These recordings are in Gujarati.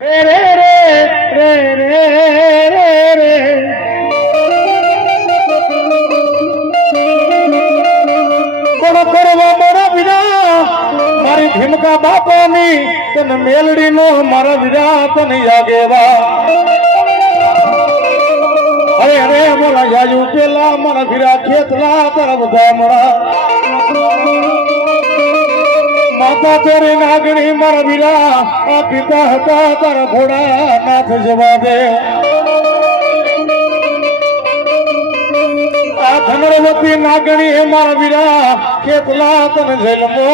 રે રે રે રે રે રે કોણ કરવા મારા વિરા મારી ભીમકા બાપાની તને મેલડી નો મારા વિરા તને યાગેવા અરે અરે મોલા જાજુ પેલા મારા વિરા ખેતલા તારા બધા મળા માતા તેરી નાગણી મારા વીરા આ પિતા હતા તારા ઘોડા નાથ જવા દે આ ધનરવતી નાગણી હે મારા વીરા ખેતલા તને જન્મો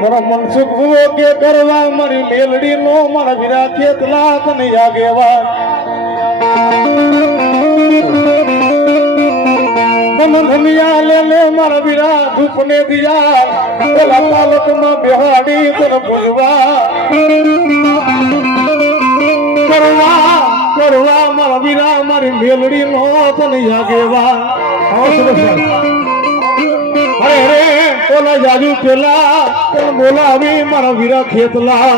મારા મનસુખ ભૂવો કે કરવા મારી મેલડી નો મારા વીરા ખેતલા તને યાગેવા ધનિયા લે લે મારા વીરા ધૂપને દિયા પેલા પાલકમાં બેહાડી તને પૂજવા કરવા મારા વીરા મારી મેલડી નો તને યાગેવા અરે રે ઓલા જાજુ પેલા તને બોલાવી મારા વીરા ખેતલા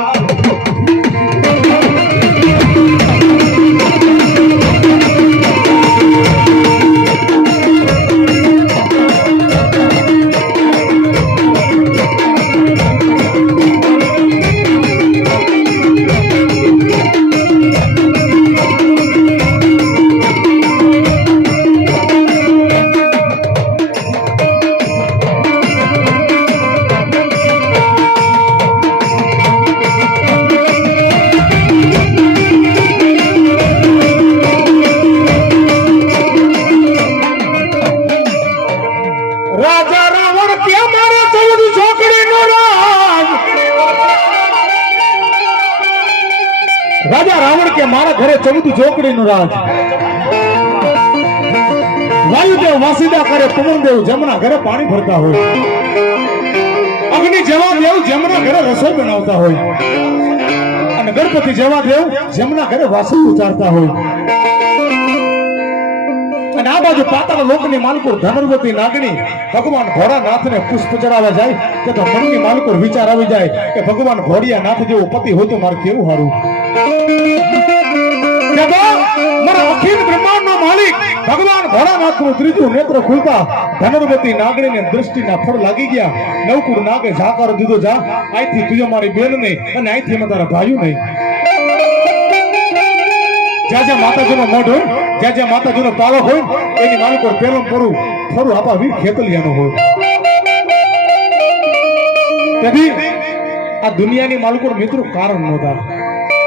રાજા રાવણ કે મારા ઘરે 14 ચોકડી નું રાજ વાયુદેવ વાસીદા કરે પવનદેવ જમના ઘરે પાણી ભરતા હોય અગ્નિ જેવા દેવ જમના ઘરે રસોઈ બનાવતા હોય અને ગણપતિ જેવા દેવ જમના ઘરે વાસણ ઉચારતા હોય અને આ બાજુ પાતાળ લોકની માલકુર ધનર્વતી નાગણી ભગવાન ઘોડાનાથને પુષ્પ ચડાવવા જાય કે તો મનની માલકુર વિચાર આવી જાય કે ભગવાન ઘોડિયા નાથ જેવો પતિ હોય તો મારે કેવું સારું મારા અખિલ બ્રહ્માંડ નો માલિક ભગવાન ભોળાનાથ નું ત્રીજું નેત્ર ખુલતા ધનર્વતી નાગણી ને દ્રષ્ટિના ફળ લાગી ગયા નવકુળ નાગે જાકારો દીધો જા આઈથી તુજો મારી બેન ને અને આઈથી તારા ભાઈઓ નહીં જ્યાં જ્યાં માતાજીનો મઢ હોય જ્યાં જ્યાં માતાજીનો પાલો હોય એની માલિકો પેલો પરું ફરું આપા વીર ખેતલિયાનો હોય તેથી આ દુનિયાની માલિકો મિત્રો કારણ નહોતા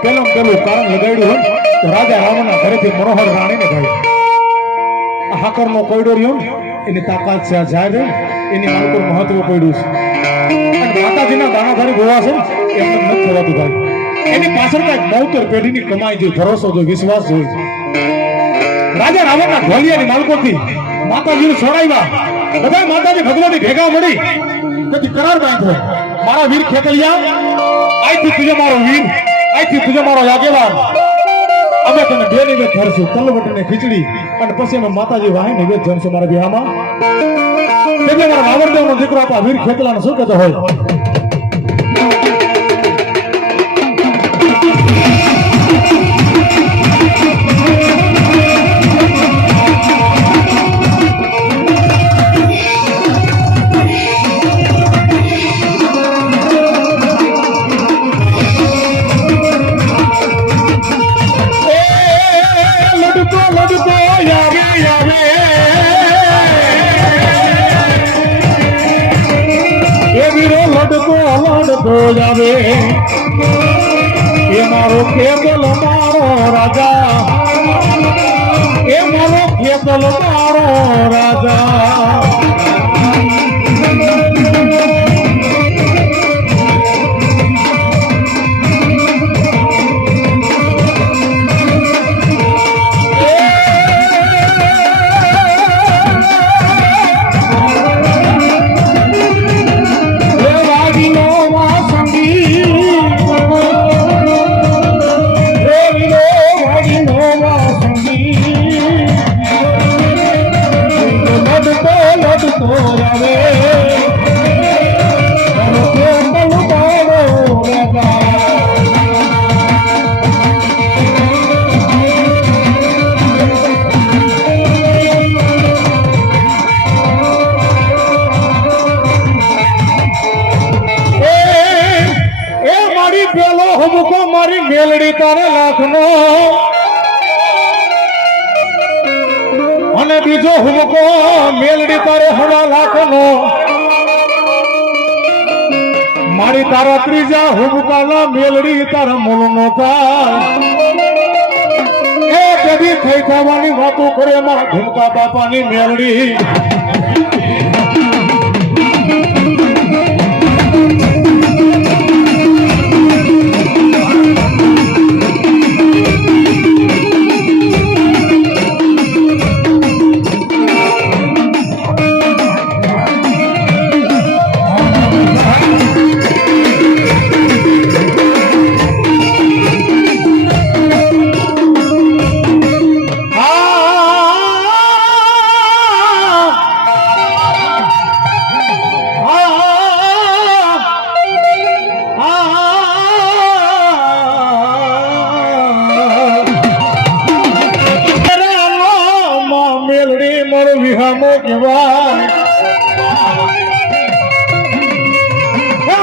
પેલું કારણ લગાડ્યું હોય તો રાજા રાવણના ઘરેથી મનોહર રાણીને ગયો આ હાકરનો કોયડો રહ્યો ને એની તાકાત છે જાય એની માલિકો મહત્વ પડ્યું છે અને માતાજીના દાણાધારી ગોવા છે એમને નથી થવાતું ભાઈ એની પાછળ કઈક 72 પેઢીની કમાઈ જોઈ ભરોસો જોઈ વિશ્વાસ જોઈ રાજા રાવણના ઢોલિયાની માલિકોથી માતાજીને છોડાવ્યા બધા માતાજી ભગવાનની ભેગા મળી તેથી કરાર બાંધ્યો મારા વીર ખેતલિયા આઈથી તુજો મારો વીર આઈથી તુજો મારો આગેવાન અમે તને બે નિવેદ ધરશું તલવટને ખીચડી અને પછી અમે માતાજી વાહી નિવેદ જમશું મારા વિહામાં એટલે મારા વાવરદેવનો દીકરો આપા વીર ખેતલાનો શું કહેતો હોય જાવે એ મારો કેતલ મારો રાજા એ મારો કેતલ મારો રાજા હુબકો મારી મેલડી તારે લાખનો અને બીજો હુબકો મેલડી તારે 1.5 લાખનો મારી તારા ત્રીજા હુબકાના મેલડી તારા મૂળનો થાય એ કદી થઈ થવાની વાતો કરે મારા ઘનકા બાપાની મેલડી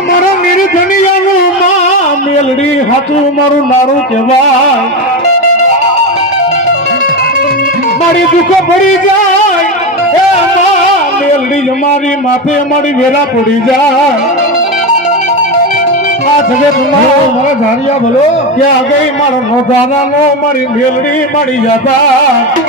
મારો નિર્ધનિયાનું માં મેલડી હાથું મારું નારું કહેવાય મારી દુઃખ પડી જાય એ માં મેલડી મારી માથે મારી વેલા પડી જાય આ જગતમાં મારા ધારિયા ભલો ક્યાં ગઈ મારો નોધારાનો મારી મેલડી મળી જતા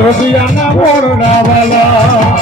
રોજિયાના મોરડા વાલા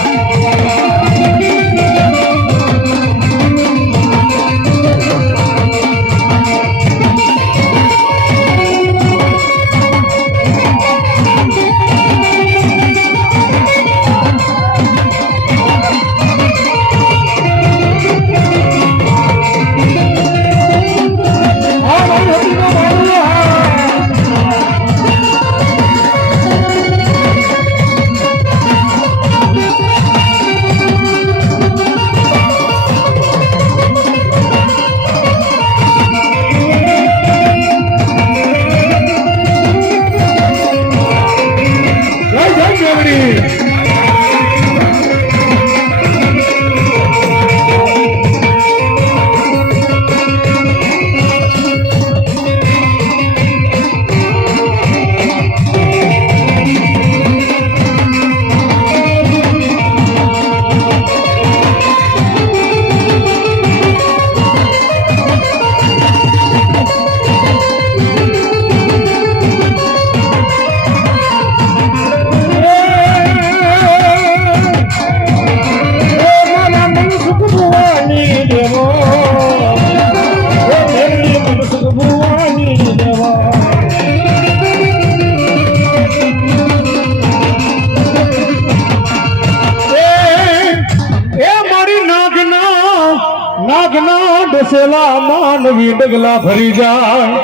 નાગના ડસેલા માનવી ડગલા ભરી જાય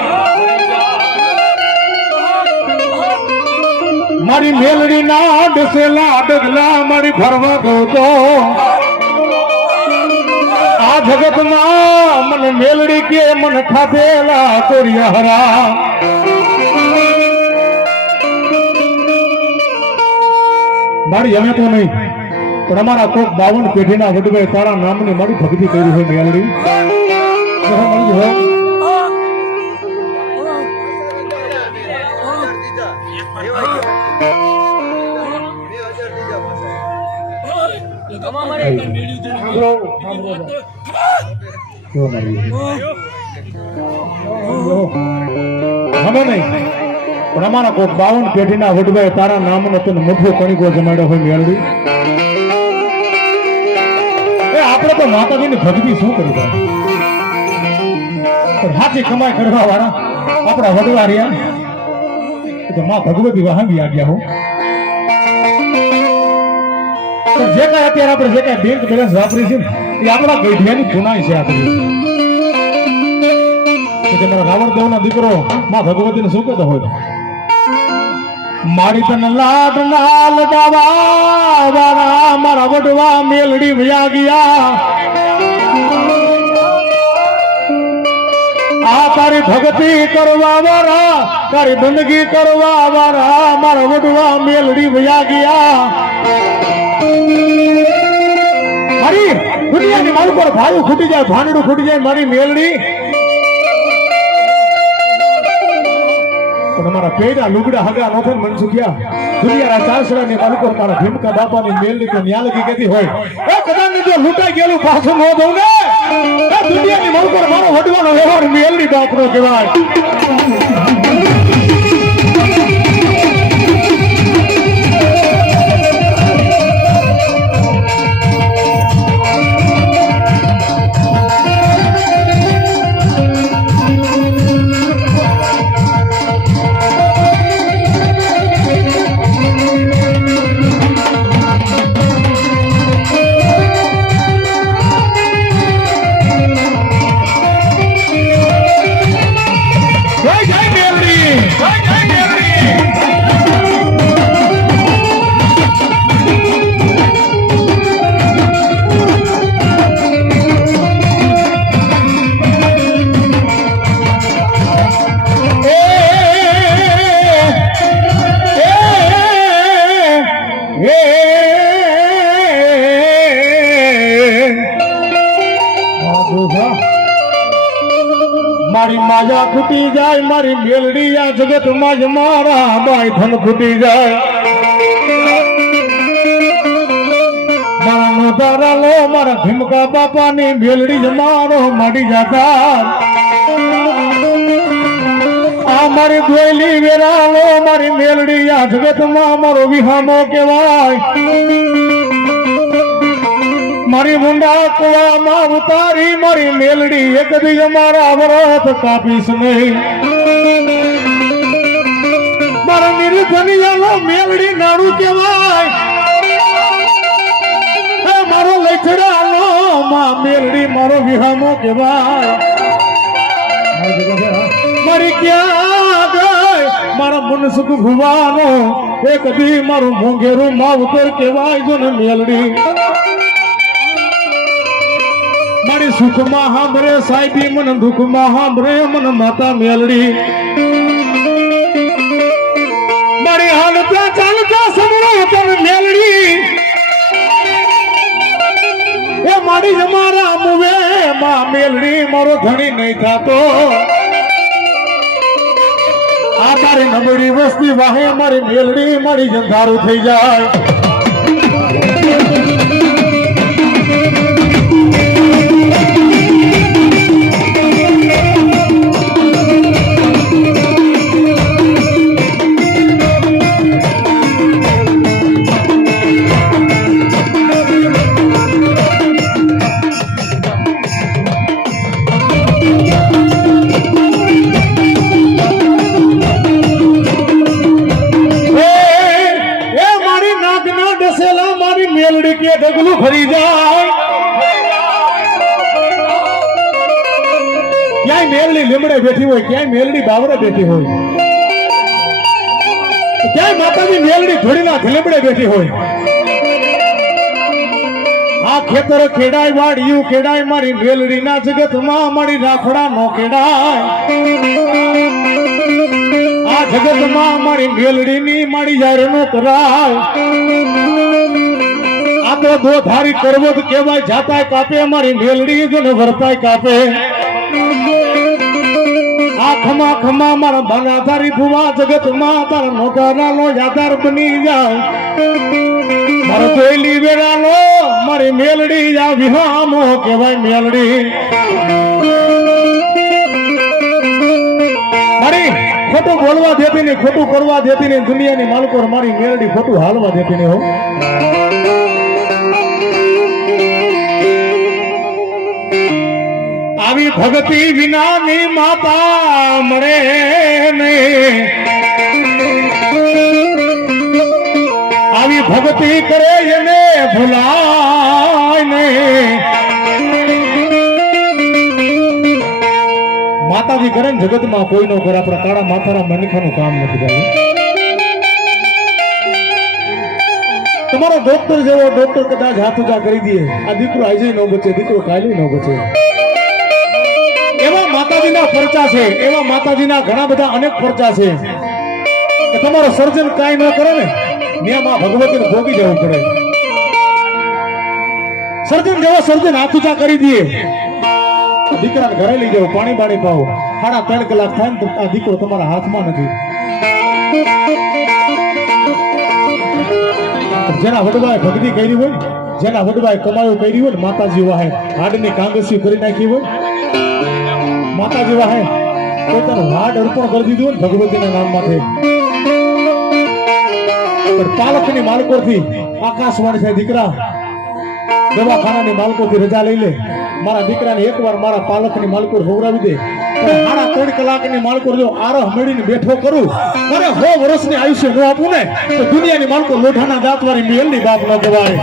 મારી મેલડી ના ડસેલા ડગલા મારી ભરવા ગયો તો આ જગતમાં મને મેલડી કે મને ખાધેલા કોરિયા હરા મારી અમે તો નહીં પણ અમારા કોક 52 પેઢીના વડવાએ તારા નામની મારી ભક્તિ કરી છે મેલડી મળી હોય નહીં પણ અમારા કોઈ 52 પેઢીના વડવાએ તારા નામનો તને મુઠ્ઠો કણિકો જમાડ્યો હોય મેળવી એ આપણે તો માતાજીની ભક્તિ શું કરી દે હાથી કમાઈ કરવા વાળા આપણા વડવા રહ્યા તો માં ભગવતી વાહંગી આવ્યા હો જે કાંઈ અત્યારે આપણે જે કાંઈ બેંક બેલેન્સ વાપરી છે એ આપણા ગઈઢિયાની પુનાઈ છે આપણી મારા રાવણદેવનો દીકરો માં ભગવતીને શું કહેતો હોય મારી તને લાડ ના લગાવા વાળા મારા વડવા મેલડી ભયા ગયા આ તારી ભક્તિ કરવા વાળા તારી બંદગી કરવા વાળા મારા વડવા મેલડી ભયા ગયા મારી દુનિયાની મારું પર ભાવું ખૂટી જાય ભાંડડું ખૂટી જાય મારી મેલડી તમારા પેડા લુગડા હગા નોથન મનસુખ્યા દુનિયાના ચારસરાની માલકો તારા ભીમકા બાપાની મેલની તો ન્યા લગી કેતી હોય એ કદાચ જો લૂંટાઈ ગયેલું પાછું ન દઉં ને એ દુનિયાની માલકો મારો વડવાનો વ્યવહાર મેલની બાપનો કહેવાય મારી માયા ખૂટી જાય મારી મેલડી આ જગત માં જ મારા બાઈ ધન ખૂટી જાય મારા નોધારા લો મારા ભીમકા બાપાની મેલડી જ મારો માડી જાતા આ મારી દોયલી વેરા લો મારી મેલડી આ જગત માં મારો વિહામો કહેવાય મારી મુંડા કુવામાં ઉતારી મારી મેલડી એક દી અમારા વ્રત કાપીશ નહીં મારા નિર્ધનિયાનો મેલડી નાડું કહેવાય મારો લખડાનો માં મેલડી મારો વિહામો કહેવાય મારી ક્યાં ગઈ મારા મનસુખ ભુવાનો એક દી મારું મોંઘેરું માવતર કહેવાય જો ને મેલડી મારી સુખમાં સાંભળે સાહેબી મને દુઃખમાં સાંભળે મને માતા મેલડી મારી હાલતા ચાલતા સમરો તને મેલડી એ મારી જમારા મુવે માં મેલડી મારો ધણી નહીં થાતો આ તારી નબળી વસ્તી વાહે મારી મેલડી મારી જંધારું થઈ જાય ઢગલું ફરી જાય ક્યાંય મેલડી લીમડે બેઠી હોય ક્યાંય મેલડી બાવરે બેઠી હોય ક્યાંય માતાજી મેલડી ધોળીના લીમડે બેઠી હોય આ ખેતર ખેડાય વાડિયું ખેડાય મારી મેલડીના જગતમાં મારી રાખડા નો ખેડાય આ જગતમાં મારી મેલડીની મારી જાહેર નો કરાય તો દો ધારી કરવો તો કેવાય જાતાય કાપે મારી મેલડી જો ને વર્તાય કાપે આ ખમા ખમા મારા બાના તારી ભુવા જગતમાં તારા નોકરાનો યાદાર બની જાય મારો કોયલી વેરાનો મારી મેલડી આ વિહામો કહેવાય મેલડી મારી ખોટું બોલવા દેતી ને ખોટું કરવા દેતી ને દુનિયાની માલકો મારી મેલડી ખોટું હાલવા દેતી ને હો આવી ભક્તિ વિનાની માતા મળે નહીં આવી ભક્તિ કરે એને ભૂલાય નહીં માતાજી કરે ને જગતમાં કોઈ નો કરે આપણા કાળા માથાના મનખાનું કામ નથી કરવું તમારો ડોક્ટર જેવો ડોક્ટર કદાચ હાથ ઊંચા કરી દે આ દીકરો આજે ન બચે દીકરો કાલે ન બચે એવા માતાજીના પરચા છે એવા માતાજીના ઘણા બધા અનેક પરચા છે કે તમારો સર્જન કાંઈ ન કરે ને નિયમા ભગવતીને ભોગી જવું પડે સર્જન જેવો સર્જન હાથ ઊંચા કરી દે દીકરાને ઘરે લઈ જાવ પાણી બાણી પાવો 3.5 કલાક થાય ને આ દીકરો તમારા હાથમાં નથી જેના વડવાએ ભક્તિ કરી હોય જેના વડવાએ કમાયું કરી હોય ને માતાજી વાહે હાડની કાંગસી કરી નાખી હોય માતાજી વાહે પોતાનું હાડ અર્પણ કરી દીધું હોય ભગવતીના નામમાંથી પણ પાલકની માલકોથી આકાશવાણી થાય દીકરા દવાખાનાની માલકોથી રજા લઈ લે મારા દીકરાને એકવાર મારા પાલકની માલકો હોવરાવી દે પણ 3.5 કલાકની માલકો જો આરહ મેળીને બેઠો કરું અને 100 વર્ષની આયુષ્ય ન આપું ને તો દુનિયાની માલકો લોઢાના દાંતવાળી મેલની બાપ ન કહેવાય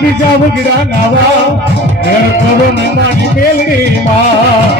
બીજા વગડા નાવા ઘર કરો ને મારી મેલડી માં